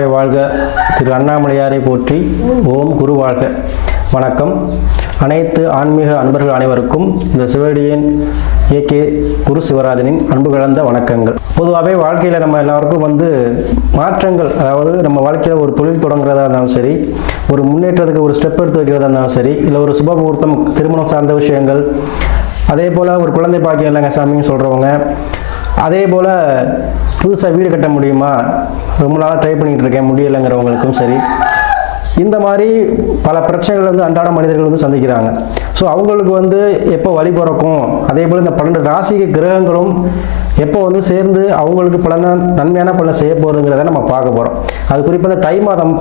நமச்சிவாய வாழ்க திரு அண்ணாமலையாரை போற்றி ஓம் குரு வாழ்க வணக்கம் அனைத்து ஆன்மீக அன்பர்கள் அனைவருக்கும் இந்த சிவடியின் ஏகே குரு சிவராஜனின் அன்பு கலந்த வணக்கங்கள் பொதுவாகவே வாழ்க்கையில் நம்ம எல்லாருக்கும் வந்து மாற்றங்கள் அதாவது நம்ம வாழ்க்கையில் ஒரு தொழில் தொடங்குறதா இருந்தாலும் சரி ஒரு முன்னேற்றத்துக்கு ஒரு ஸ்டெப் எடுத்து வைக்கிறதா இருந்தாலும் சரி இல்லை ஒரு சுப முகூர்த்தம் திருமணம் சார்ந்த விஷயங்கள் அதே போல் ஒரு குழந்தை பாக்கியம் இல்லைங்க சாமின்னு சொல்கிறவங்க அதே போல் புதுசாக வீடு கட்ட முடியுமா ரொம்ப நாளாக ட்ரை பண்ணிகிட்டு இருக்கேன் முடியலைங்கிறவங்களுக்கும் சரி இந்த மாதிரி பல பிரச்சனைகள் வந்து அன்றாட மனிதர்கள் வந்து சந்திக்கிறாங்க ஸோ அவங்களுக்கு வந்து எப்போ வழி பிறக்கும் அதே போல் இந்த பன்னெண்டு ராசிக்கு கிரகங்களும் எப்போ வந்து சேர்ந்து அவங்களுக்கு பலன நன்மையான பலனை செய்ய போகிறதுங்கிறத நம்ம பார்க்க போகிறோம் அது குறிப்பாக தை மாதம்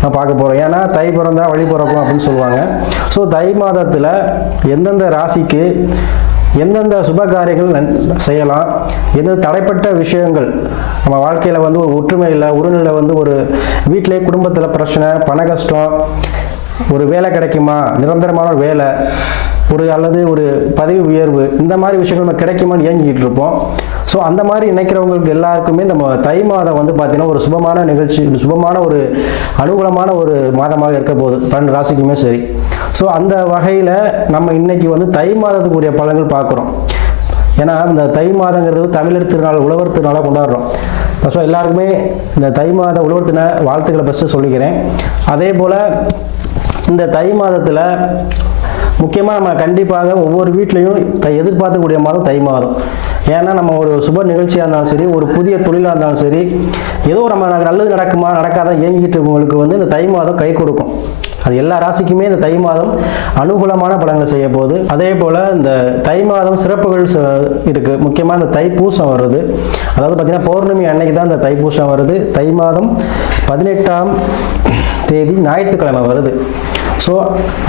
நம்ம பார்க்க போகிறோம் ஏன்னா தை பிறந்தால் வழி பிறக்கும் அப்படின்னு சொல்லுவாங்க ஸோ தை மாதத்தில் எந்தெந்த ராசிக்கு எந்தெந்த சுப காரியங்கள் செய்யலாம் எந்த தடைப்பட்ட விஷயங்கள் நம்ம வாழ்க்கையில் வந்து ஒரு ஒற்றுமை இல்லை உருநிலை வந்து ஒரு வீட்டிலே குடும்பத்தில் பிரச்சனை பண கஷ்டம் ஒரு வேலை கிடைக்குமா நிரந்தரமான வேலை ஒரு அல்லது ஒரு பதவி உயர்வு இந்த மாதிரி விஷயங்கள் நம்ம கிடைக்குமான்னு இயங்கிட்டு இருப்போம் ஸோ அந்த மாதிரி நினைக்கிறவங்களுக்கு எல்லாருக்குமே நம்ம தை மாதம் வந்து பார்த்திங்கன்னா ஒரு சுபமான நிகழ்ச்சி சுபமான ஒரு அனுகூலமான ஒரு மாதமாக இருக்க போகுது பன்னெண்டு ராசிக்குமே சரி ஸோ அந்த வகையில் நம்ம இன்னைக்கு வந்து தை மாதத்துக்குரிய பலன்கள் பார்க்குறோம் ஏன்னா இந்த தை மாதங்கிறது தமிழர் திருநாள் உழவர் திருநாளாக கொண்டாடுறோம் ஸோ எல்லாருக்குமே இந்த தை மாத உழவர் தின வாழ்த்துக்களை ஃபஸ்ட்டு சொல்லிக்கிறேன் அதே போல் இந்த தை மாதத்தில் முக்கியமாக நம்ம கண்டிப்பாக ஒவ்வொரு வீட்லேயும் த எதிர்பார்க்கக்கூடிய மாதம் தை மாதம் ஏன்னா நம்ம ஒரு சுப நிகழ்ச்சியாக இருந்தாலும் சரி ஒரு புதிய தொழிலாக இருந்தாலும் சரி ஏதோ நம்ம நல்லது நடக்குமா நடக்காத இயங்கிட்டு இருக்கவங்களுக்கு வந்து இந்த தை மாதம் கை கொடுக்கும் அது எல்லா ராசிக்குமே இந்த தை மாதம் அனுகூலமான பலன்களை செய்ய போகுது அதே போல் இந்த தை மாதம் சிறப்புகள் இருக்குது முக்கியமாக இந்த தைப்பூசம் வருது அதாவது பார்த்திங்கன்னா பௌர்ணமி அன்னைக்கு தான் இந்த தைப்பூசம் வருது தை மாதம் பதினெட்டாம் தேதி ஞாயிற்றுக்கிழமை வருது ஸோ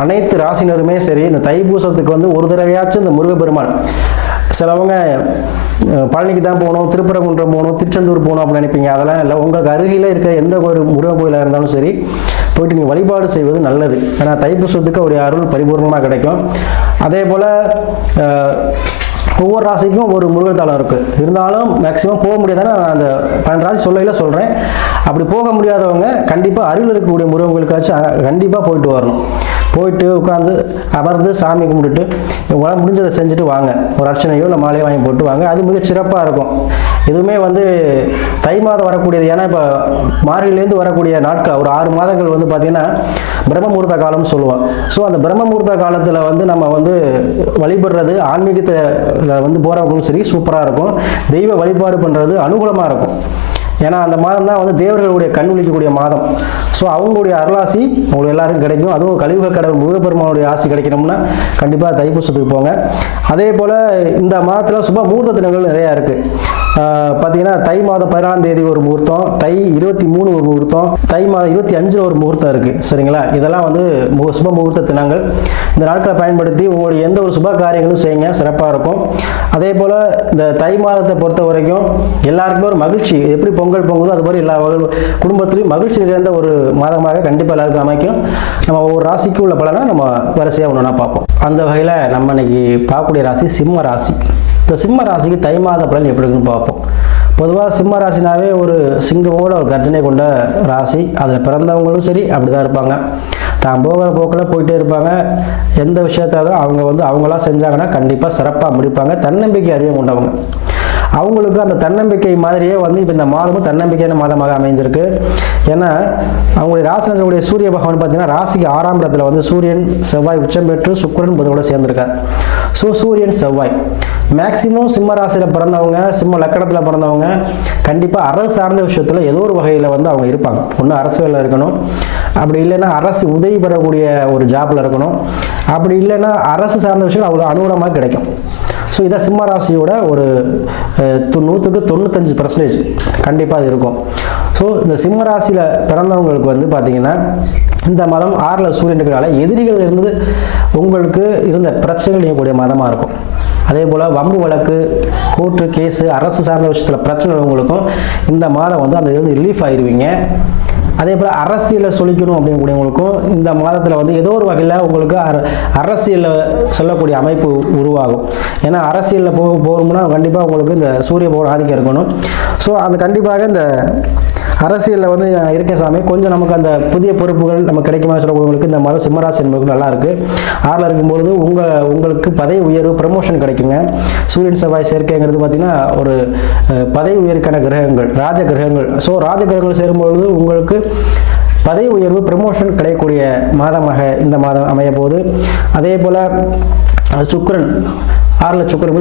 அனைத்து ராசினருமே சரி இந்த தைப்பூசத்துக்கு வந்து ஒரு தடவையாச்சும் இந்த முருகப்பெருமான் சிலவங்க பழனிக்கு தான் போகணும் திருப்பரங்குன்றம் போகணும் திருச்செந்தூர் போகணும் அப்படின்னு நினைப்பீங்க அதெல்லாம் இல்லை உங்களுக்கு அருகில் இருக்கிற எந்த ஒரு முருகன் கோயிலாக இருந்தாலும் சரி போயிட்டு நீங்கள் வழிபாடு செய்வது நல்லது ஏன்னா தைப்பூசத்துக்கு ஒரு அருள் பரிபூர்ணமாக கிடைக்கும் அதே போல் ஒவ்வொரு ராசிக்கும் ஒரு முருகன் தலம் இருக்குது இருந்தாலும் மேக்சிமம் போக முடியாதானே நான் அந்த பன்னெண்டு ராசி சொல்லையில சொல்கிறேன் அப்படி போக முடியாதவங்க கண்டிப்பாக அருகில் இருக்கக்கூடிய முருகங்களுக்காச்சும் கண்டிப்பாக போயிட்டு வரணும் போயிட்டு உட்காந்து அமர்ந்து சாமி கும்பிட்டுட்டு உடம்பு முடிஞ்சதை செஞ்சுட்டு வாங்க ஒரு அர்ச்சனையோ இல்லை மாலையோ வாங்கி போட்டு வாங்க அது மிக சிறப்பாக இருக்கும் எதுவுமே வந்து தை மாதம் வரக்கூடியது ஏன்னா இப்போ மார்கிலேருந்து வரக்கூடிய நாட்கள் ஒரு ஆறு மாதங்கள் வந்து பார்த்திங்கன்னா பிரம்மமூர்த்த காலம்னு சொல்லுவோம் ஸோ அந்த பிரம்மமூர்த்த காலத்தில் வந்து நம்ம வந்து வழிபடுறது ஆன்மீகத்தை வந்து போகிறவங்களும் சரி சூப்பராக இருக்கும் தெய்வ வழிபாடு பண்ணுறது அனுகூலமாக இருக்கும் ஏன்னா அந்த மாதம் தான் வந்து தேவர்களுடைய கண் விழிக்கக்கூடிய மாதம் ஸோ அவங்களுடைய அருளாசி உங்களுக்கு எல்லாருக்கும் கிடைக்கும் அதுவும் கழிவுக கடவுள் முருகப்பெருமானுடைய ஆசி கிடைக்கணும்னா கண்டிப்பாக தைப்பூசத்துக்கு போங்க அதே போல் இந்த மாதத்தில் சுப மூர்த்த தினங்கள் நிறையா இருக்குது பார்த்தீங்கன்னா தை மாதம் பதினாலாம் தேதி ஒரு முகூர்த்தம் தை இருபத்தி மூணு ஒரு முகூர்த்தம் தை மாதம் இருபத்தி அஞ்சில் ஒரு முகூர்த்தம் இருக்குது சரிங்களா இதெல்லாம் வந்து சுப முகூர்த்த தினங்கள் இந்த நாட்களை பயன்படுத்தி உங்களுடைய எந்த ஒரு சுப காரியங்களும் செய்யுங்க சிறப்பாக இருக்கும் அதே போல் இந்த தை மாதத்தை பொறுத்த வரைக்கும் எல்லாருக்குமே ஒரு மகிழ்ச்சி எப்படி பொங்கல் பொங்குதோ அது மாதிரி எல்லா குடும்பத்திலையும் மகிழ்ச்சி நிறைந்த ஒரு மாதமாக கண்டிப்பாக எல்லாருக்கும் அமைக்கும் நம்ம ஒவ்வொரு ராசிக்கும் உள்ள பலனாக நம்ம வரிசையாக ஒன்று பார்ப்போம் அந்த வகையில் நம்ம இன்னைக்கு பார்க்கக்கூடிய ராசி சிம்ம ராசி இந்த சிம்ம ராசிக்கு தை மாத பலன் எப்படி இருக்குன்னு பார்ப்போம் பார்ப்போம் பொதுவாக சிம்ம ராசினாவே ஒரு சிங்கமோட ஒரு கர்ஜனை கொண்ட ராசி அதில் பிறந்தவங்களும் சரி அப்படி தான் இருப்பாங்க தான் போகிற போக்கில் போயிட்டே இருப்பாங்க எந்த விஷயத்தாலும் அவங்க வந்து அவங்களா செஞ்சாங்கன்னா கண்டிப்பாக சிறப்பாக முடிப்பாங்க தன்னம்பிக்கை அதிகம் கொண்டவங்க அவங்களுக்கு அந்த தன்னம்பிக்கை மாதிரியே வந்து இப்போ இந்த மாதமும் தன்னம்பிக்கையான மாதமாக அமைஞ்சிருக்கு ஏன்னா அவங்களுடைய ராசினர்களுடைய சூரிய பகவான் பார்த்தீங்கன்னா ராசிக்கு ஆறாம் இடத்துல வந்து சூரியன் செவ்வாய் உச்சம் பெற்று சுக்கரன் புதனோட சேர்ந்திருக்கார் ஸோ சூரியன் செவ்வாய் மேக்சிமம் சிம்ம ராசியில் பிறந்தவங்க சிம்ம லக்கணத்தில் பிறந்தவங்க கண்டிப்பாக அரசு சார்ந்த விஷயத்தில் ஏதோ ஒரு வகையில் வந்து அவங்க இருப்பாங்க ஒன்றும் அரசியலில் இருக்கணும் அப்படி இல்லைன்னா அரசு உதவி பெறக்கூடிய ஒரு ஜாப்பில் இருக்கணும் அப்படி இல்லைன்னா அரசு சார்ந்த விஷயம் அவ்வளோ அனுகூலமாக கிடைக்கும் ஸோ இதை சிம்ம ராசியோட ஒரு நூற்றுக்கு தொண்ணூத்தஞ்சு பர்சன்டேஜ் கண்டிப்பாக அது இருக்கும் ஸோ இந்த சிம்ம ராசியில் பிறந்தவங்களுக்கு வந்து பார்த்தீங்கன்னா இந்த மதம் ஆறில் சூரியன் இருக்கிறனால எதிரிகள் இருந்து உங்களுக்கு இருந்த பிரச்சனைகள் கூடிய மதமாக இருக்கும் அதே போல் வம்பு வழக்கு கூற்று கேஸு அரசு சார்ந்த விஷயத்தில் பிரச்சனை உங்களுக்கும் இந்த மாதம் வந்து அந்த இது ரிலீஃப் ஆயிடுவீங்க அதே போல் அரசியலை சொல்லிக்கணும் அப்படிங்கக்கூடியவங்களுக்கும் இந்த மாதத்தில் வந்து ஏதோ ஒரு வகையில் உங்களுக்கு அர அரசியலில் சொல்லக்கூடிய அமைப்பு உருவாகும் ஏன்னா அரசியலில் போ போகணும்னா கண்டிப்பாக உங்களுக்கு இந்த சூரிய போகிற ஆதிக்கம் இருக்கணும் ஸோ அது கண்டிப்பாக இந்த அரசியலில் வந்து இருக்கேன் சாமி கொஞ்சம் நமக்கு அந்த புதிய பொறுப்புகள் நமக்கு கிடைக்குமா சொல்லக்கூடியவங்களுக்கு இந்த மத சிம்மராசி என்பது நல்லா இருக்கு ஆறில் இருக்கும்பொழுது உங்கள் உங்களுக்கு பதவி உயர்வு ப்ரமோஷன் கிடைக்குங்க சூரியன் செவ்வாய் சேர்க்கைங்கிறது பார்த்தீங்கன்னா ஒரு பதவி உயர்வுக்கான கிரகங்கள் ராஜ கிரகங்கள் ஸோ ராஜ கிரகங்கள் சேரும்பொழுது உங்களுக்கு பதவி உயர்வு ப்ரமோஷன் கிடைக்கக்கூடிய மாதமாக இந்த மாதம் அமைய போகுது அதே போல் சுக்கரன் ஆறில் சுக்கரன்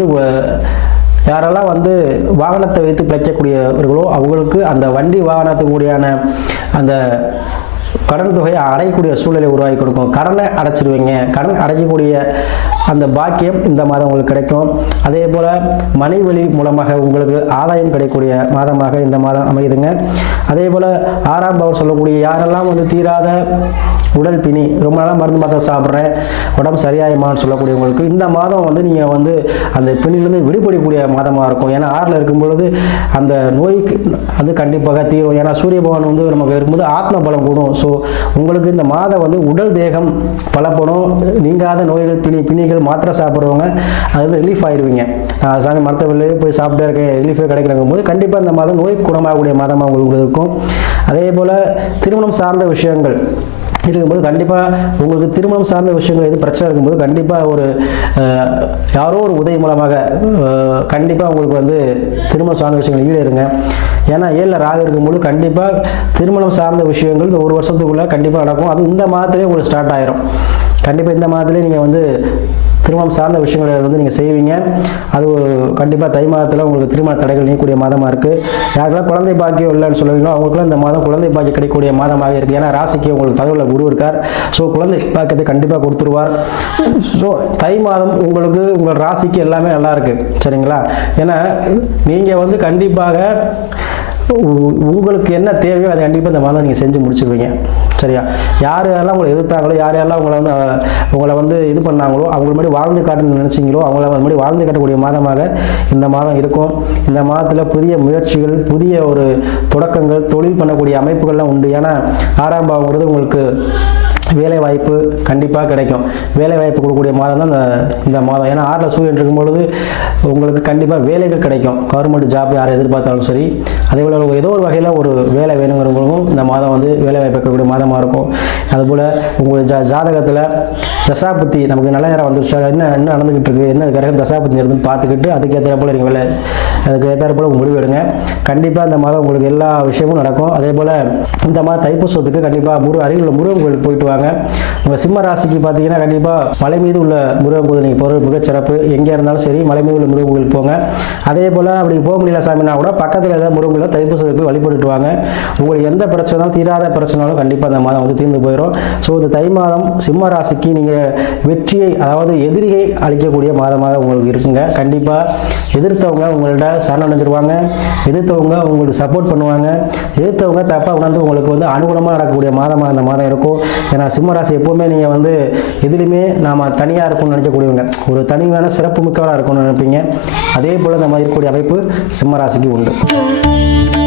யாரெல்லாம் வந்து வாகனத்தை வைத்து பிழைக்கக்கூடியவர்களோ அவங்களுக்கு அந்த வண்டி வாகனத்துக்குடியான அந்த கடன் தொகையை அடையக்கூடிய சூழ்நிலை உருவாக்கி கொடுக்கும் கடனை அடைச்சிருவீங்க கடன் அடைக்கக்கூடிய அந்த பாக்கியம் இந்த மாதம் உங்களுக்கு கிடைக்கும் அதே போல் மனை வழி மூலமாக உங்களுக்கு ஆதாயம் கிடைக்கக்கூடிய மாதமாக இந்த மாதம் அமையுதுங்க அதே போல் ஆறாம் பவர் சொல்லக்கூடிய யாரெல்லாம் வந்து தீராத உடல் பிணி ரொம்ப நாளாக மருந்து மாதம் சாப்பிட்றேன் உடம்பு சரியாயுமான்னு சொல்லக்கூடியவங்களுக்கு இந்த மாதம் வந்து நீங்கள் வந்து அந்த பிணிலேருந்து விடுபடக்கூடிய மாதமாக இருக்கும் ஏன்னா ஆறில் இருக்கும்பொழுது அந்த நோய்க்கு அது கண்டிப்பாக தீரும் ஏன்னா சூரிய பகவான் வந்து நமக்கு இருக்கும்போது ஆத்ம பலம் கூடும் ஸோ உங்களுக்கு இந்த மாதம் வந்து உடல் தேகம் பலப்படும் நீங்காத நோய்கள் பிணி பிணிகள் நீங்கள் மாத்திரை சாப்பிட்றவங்க அது வந்து ரிலீஃப் ஆயிடுவீங்க சாமி மரத்தை வெளியே போய் சாப்பிட்டே இருக்கேன் ரிலீஃபே கிடைக்கிறங்கும் போது கண்டிப்பாக இந்த மாதம் நோய் குணமாகக்கூடிய மாதமாக உங்களுக்கு இருக்கும் அதே போல் திருமணம் சார்ந்த விஷயங்கள் இருக்கும்போது கண்டிப்பாக உங்களுக்கு திருமணம் சார்ந்த விஷயங்கள் எதுவும் பிரச்சனை இருக்கும்போது கண்டிப்பாக ஒரு யாரோ ஒரு உதவி மூலமாக கண்டிப்பாக உங்களுக்கு வந்து திருமணம் சார்ந்த விஷயங்கள் ஈடேறுங்க ஏன்னா ஏழில் ராக இருக்கும்போது கண்டிப்பாக திருமணம் சார்ந்த விஷயங்கள் இந்த ஒரு வருஷத்துக்குள்ளே கண்டிப்பாக நடக்கும் அது இந்த மாதத்துலேயே உங்களுக்கு ஸ்டார்ட் ஆயிரும் கண்டிப்பாக இந்த மாதத்துலேயே நீங்கள் வந்து திருமணம் சார்ந்த விஷயங்களை வந்து நீங்கள் செய்வீங்க அது கண்டிப்பாக தை மாதத்தில் உங்களுக்கு திருமண தடைகள் நீக்கக்கூடிய மாதமாக இருக்குது யாருக்கெல்லாம் குழந்தை பாக்கியம் இல்லைன்னு சொல்லுவீங்களோ அவங்களுக்குலாம் இந்த மாதம் குழந்தை பாக்கியம் கிடைக்கக்கூடிய மாதமாக இருக்குது ஏன்னா ராசிக்கு உங்களுக்கு பதிவில் குரு இருக்கார் ஸோ குழந்தை பார்க்கறது கண்டிப்பாக கொடுத்துருவார் ஸோ தை மாதம் உங்களுக்கு உங்கள் ராசிக்கு எல்லாமே நல்லா இருக்குது சரிங்களா ஏன்னா நீங்கள் வந்து கண்டிப்பாக உங்களுக்கு என்ன தேவையோ அதை கண்டிப்பாக இந்த மாதிரி நீங்கள் செஞ்சு முடிச்சிருவீங்க சரியா யார் யாரெல்லாம் உங்களை எதிர்த்தாங்களோ யார் யாரெல்லாம் உங்களை வந்து உங்களை வந்து இது பண்ணாங்களோ அவங்க மாதிரி வாழ்ந்து காட்டணும்னு நினச்சிங்களோ அவங்கள அது மாதிரி வாழ்ந்து காட்டக்கூடிய மாதமாக இந்த மாதம் இருக்கும் இந்த மாதத்தில் புதிய முயற்சிகள் புதிய ஒரு தொடக்கங்கள் தொழில் பண்ணக்கூடிய அமைப்புகள்லாம் உண்டு ஏன்னா ஆறாம் பாவங்கிறது உங்களுக்கு வேலை வாய்ப்பு கண்டிப்பாக கிடைக்கும் வேலை வாய்ப்பு கொடுக்கக்கூடிய மாதம் தான் இந்த மாதம் ஏன்னா ஆறில் சூரியன் இருக்கும்பொழுது உங்களுக்கு கண்டிப்பாக வேலைகள் கிடைக்கும் கவர்மெண்ட் ஜாப் யார் எதிர்பார்த்தாலும் சரி அதே போல் ஏதோ ஒரு வகையில் ஒரு வேலை வேணுங்கிறவங்களுக்கும் இந்த மாதம் வந்து வேலை வாய்ப்பு இருக்கக்கூடிய மாதமாக இருக்கும் அதுபோல் உங்களுக்கு ஜா ஜாதகத்தில் தசாபத்தி நமக்கு நல்ல நேரம் வந்துருச்சா என்ன என்ன நடந்துக்கிட்டு இருக்குது என்ன கிரகம் தசாபத்தி இருக்குதுன்னு பார்த்துக்கிட்டு அதுக்கேற்ற போல் நீங்கள் வேலை அதுக்கு ஏற்றாறு போல் முடிவு எடுங்க கண்டிப்பாக இந்த மாதம் உங்களுக்கு எல்லா விஷயமும் நடக்கும் அதே போல் இந்த மாதம் தைப்பூசத்துக்கு கண்டிப்பாக முரு அருகில் முருகன் கோயில் போயிட்டு சொல்கிறாங்க உங்கள் சிம்ம ராசிக்கு பார்த்தீங்கன்னா கண்டிப்பாக மலை மீது உள்ள முருகன் கோவில் நீங்கள் போகிற மிகச்சிறப்பு எங்கே இருந்தாலும் சரி மலை மீது உள்ள முருகன் கோவில் போங்க அதே போல் அப்படி போக முடியல சாமினா கூட பக்கத்தில் ஏதாவது முருகன் கோவில் தைப்பூசத்துக்கு போய் வாங்க உங்களுக்கு எந்த பிரச்சனை தீராத பிரச்சனைனாலும் கண்டிப்பாக அந்த மாதம் வந்து தீர்ந்து போயிடும் ஸோ இந்த தை மாதம் சிம்ம ராசிக்கு நீங்கள் வெற்றியை அதாவது எதிரியை அளிக்கக்கூடிய மாதமாக உங்களுக்கு இருக்குங்க கண்டிப்பாக எதிர்த்தவங்க உங்கள்கிட்ட சரணடைஞ்சிருவாங்க எதிர்த்தவங்க உங்களுக்கு சப்போர்ட் பண்ணுவாங்க எதிர்த்தவங்க தப்பாக உணர்ந்து உங்களுக்கு வந்து அனுகூலமாக நடக்கக்கூடிய மாதமாக அந்த மாதம் இருக்கும் ஏன்னா சிம்மராசி எப்போவுமே நீங்கள் வந்து எதுலையுமே நாம் தனியாக இருக்கும்னு நினைக்கக்கூடியவங்க ஒரு தனிமையான சிறப்பு மிக்கவராக இருக்கும்னு நினைப்பீங்க அதே போல் இந்த மாதிரி இருக்கக்கூடிய அமைப்பு சிம்மராசிக்கு உண்டு